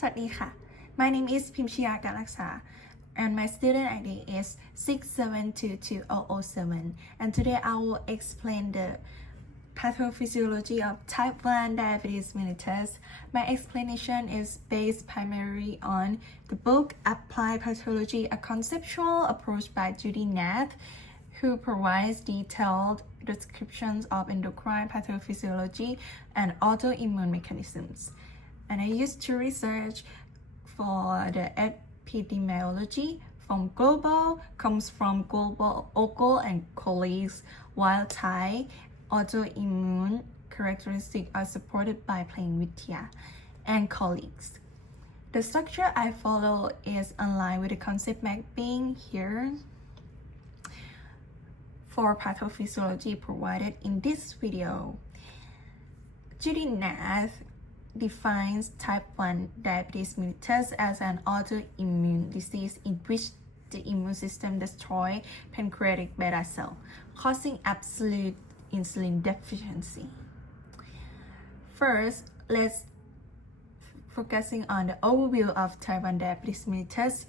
สวัสดีค่ะ My name is Pimchaya and my student ID is 6722007 and today I will explain the pathophysiology of type 1 diabetes mellitus. My explanation is based primarily on the book Applied Pathology, a conceptual approach by Judy Nath, who provides detailed descriptions of endocrine pathophysiology and autoimmune mechanisms. And I used to research for the epidemiology from comes from global Ogle and colleagues, while Thai autoimmune characteristics are supported by Plain Vidya and colleagues. The structure I follow is aligned with the concept mapping here for pathophysiology provided in this video. Judy Nath defines type 1 diabetes mellitus as an autoimmune disease in which the immune system destroys pancreatic beta cell, causing absolute insulin deficiency. First, let's focusing on the overview of type 1 diabetes mellitus.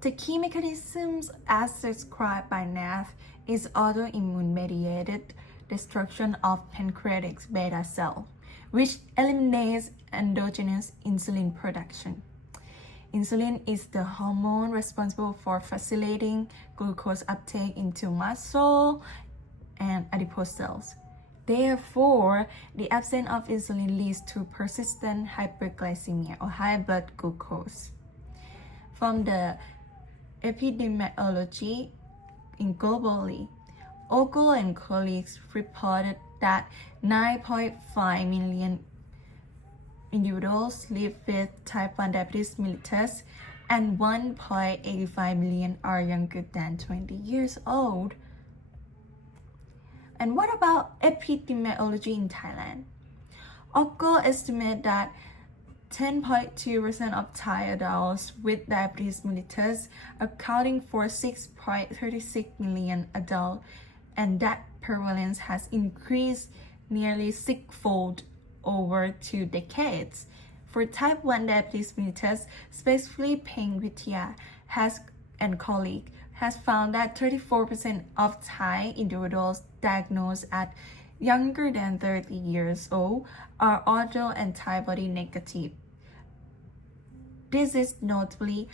The key mechanisms as described by Nath is autoimmune mediated destruction of pancreatic beta cell, which eliminates endogenous insulin production. Insulin is the hormone responsible for facilitating glucose uptake into muscle and adipose cells. Therefore, the absence of insulin leads to persistent hyperglycemia or high blood glucose. From the epidemiology in globally, Ogle and colleagues reported that 9.5 million individuals live with type 1 diabetes mellitus and 1.85 million are younger than 20 years old. And what about epidemiology in Thailand? Ogle estimates that 10.2% of Thai adults with diabetes mellitus, accounting for 6.36 million adults, and that prevalence has increased nearly sixfold over 2 decades. For type 1 diabetes mellitus, specifically Plain Vidya and colleagues has found that 34% of Thai individuals diagnosed at younger than 30 years old are auto antibody negative. This is notably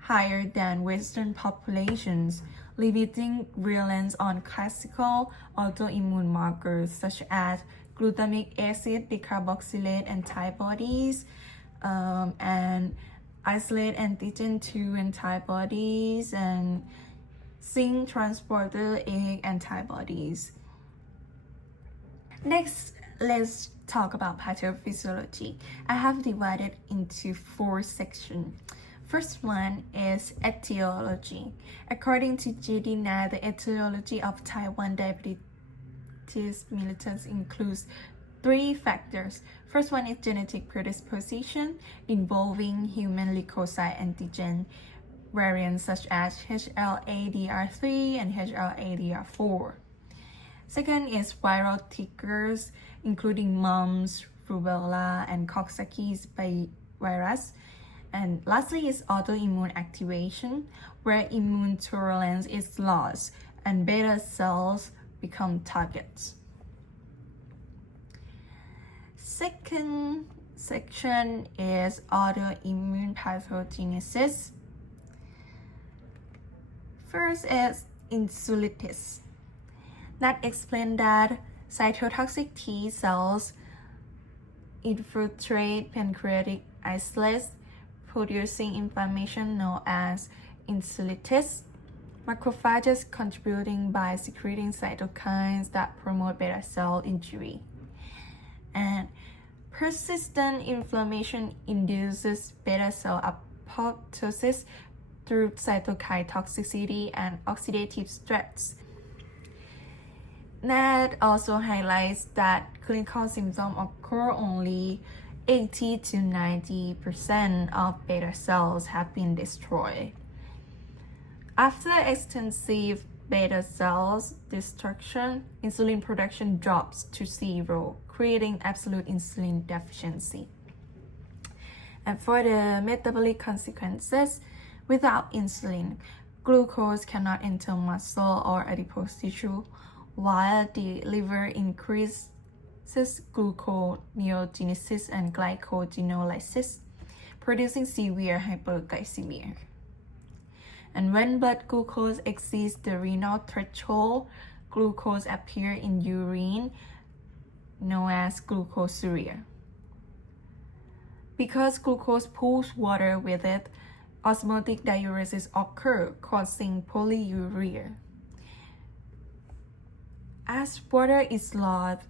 higher than Western populations, limiting reliance on classical autoimmune markers such as glutamic acid decarboxylate antibodies and isolate antigen 2 antibodies and zinc transporter A antibodies. Next, let's talk about pathophysiology. I have divided into 4 sections. First one is etiology. According to Judy Nath, the etiology of type 1 diabetes mellitus includes 3 factors. First one is genetic predisposition involving human leukocyte antigen variants such as HLA-DR3 and HLA-DR4. Second is viral triggers including mumps, rubella, and Coxsackie virus. And lastly is autoimmune activation, where immune tolerance is lost and beta cells become targets. Second section is autoimmune pathogenesis. First is insulitis. That explains that cytotoxic T cells infiltrate pancreatic isolates, producing inflammation known as insulitis. Macrophages contributing by secreting cytokines that promote beta cell injury. And persistent inflammation induces beta cell apoptosis through cytokine toxicity and oxidative stress. That also highlights that clinical symptoms occur only 80 to 90% of beta cells have been destroyed. After extensive beta cells destruction, insulin production drops to 0, creating absolute insulin deficiency. And for the metabolic consequences, without insulin, glucose cannot enter muscle or adipose tissue, while the liver increases gluconeogenesis and glycogenolysis, producing severe hyperglycemia. And when blood glucose exceeds the renal threshold, glucose appears in urine, known as glucosuria. Because glucose pulls water with it, osmotic diuresis occurs, causing polyuria. As water is lost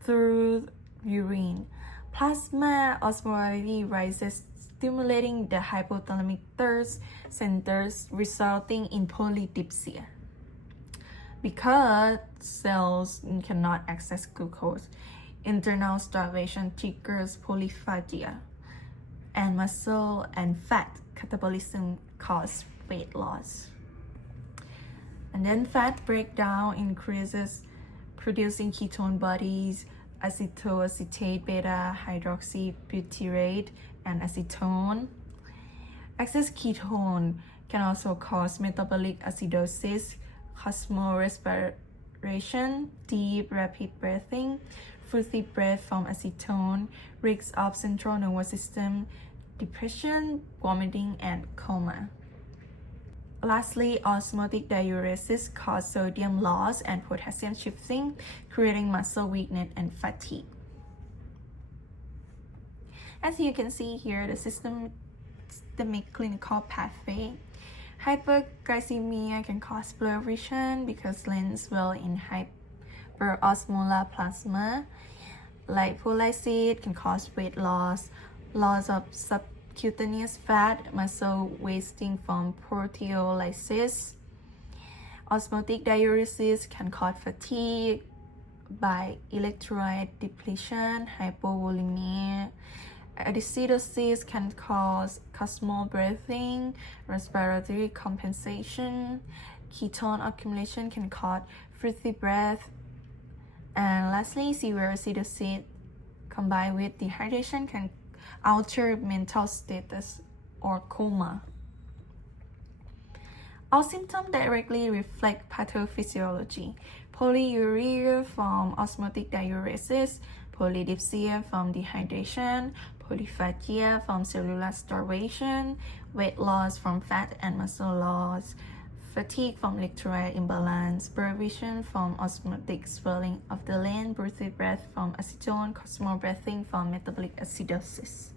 through urine, plasma osmolality rises, stimulating the hypothalamic thirst centers, resulting in polydipsia. Because cells cannot access glucose, internal starvation triggers polyphagia, and muscle and fat catabolism cause weight loss. And then fat breakdown increases, producing ketone bodies, acetoacetate beta hydroxybutyrate, and acetone. Excess ketone can also cause metabolic acidosis, osmorespiration, deep rapid breathing, fruity breath from acetone, risks of central nervous system, depression, vomiting, and coma. Lastly, osmotic diuresis causes sodium loss and potassium shifting, creating muscle weakness and fatigue. As you can see here, the systemic clinical pathway. Hyperglycemia can cause blurred vision because lens swell in hyperosmolar plasma. Lipolysis can cause weight loss, loss of subcutaneous fat, muscle wasting from proteolysis. Osmotic diuresis can cause fatigue by electrolyte depletion, hypovolemia. Acidosis can cause small breathing, respiratory compensation. Ketone accumulation can cause fruity breath. And lastly, severe acidosis combined with dehydration can alter mental status or coma. All symptoms directly reflect pathophysiology. Polyuria from osmotic diuresis, polydipsia from dehydration, polyphagia from cellular starvation, weight loss from fat and muscle loss, fatigue from electrolyte imbalance, blurred vision from osmotic swelling of the lens, breathy breath from acetone, small breathing from metabolic acidosis.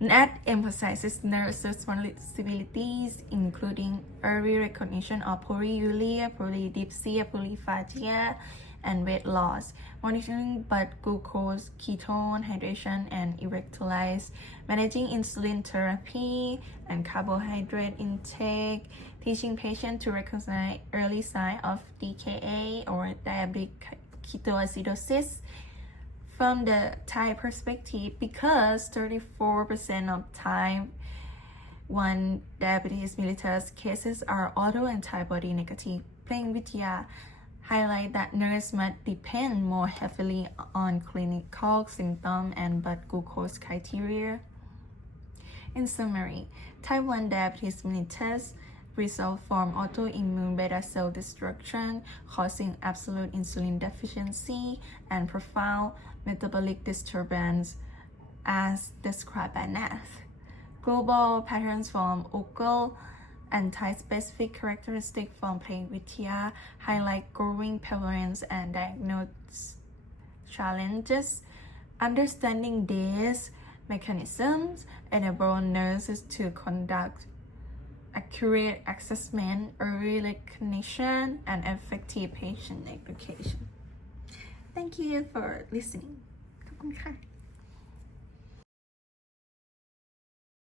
NAT emphasizes nurse responsibilities, including early recognition of polyuria, polydipsia, polyphagia, and weight loss, monitoring blood glucose, ketone, hydration, and electrolytes, managing insulin therapy and carbohydrate intake, teaching patients to recognize early signs of DKA or diabetic ketoacidosis. From the Type perspective, because 34% of Type 1 diabetes mellitus cases are autoantibody negative, Pimchaya highlight that nurses must depend more heavily on clinical symptoms and blood glucose criteria. In summary, Type 1 diabetes mellitus result from autoimmune beta cell destruction causing absolute insulin deficiency and profound metabolic disturbance as described by Nath. Global patterns from local and type-specific characteristics from Pimchaya highlight growing prevalence and diagnosis challenges. Understanding these mechanisms enables nurses to conduct accurate assessment, early recognition, and effective patient education. Thank you for listening. ขอบคุณค่ะ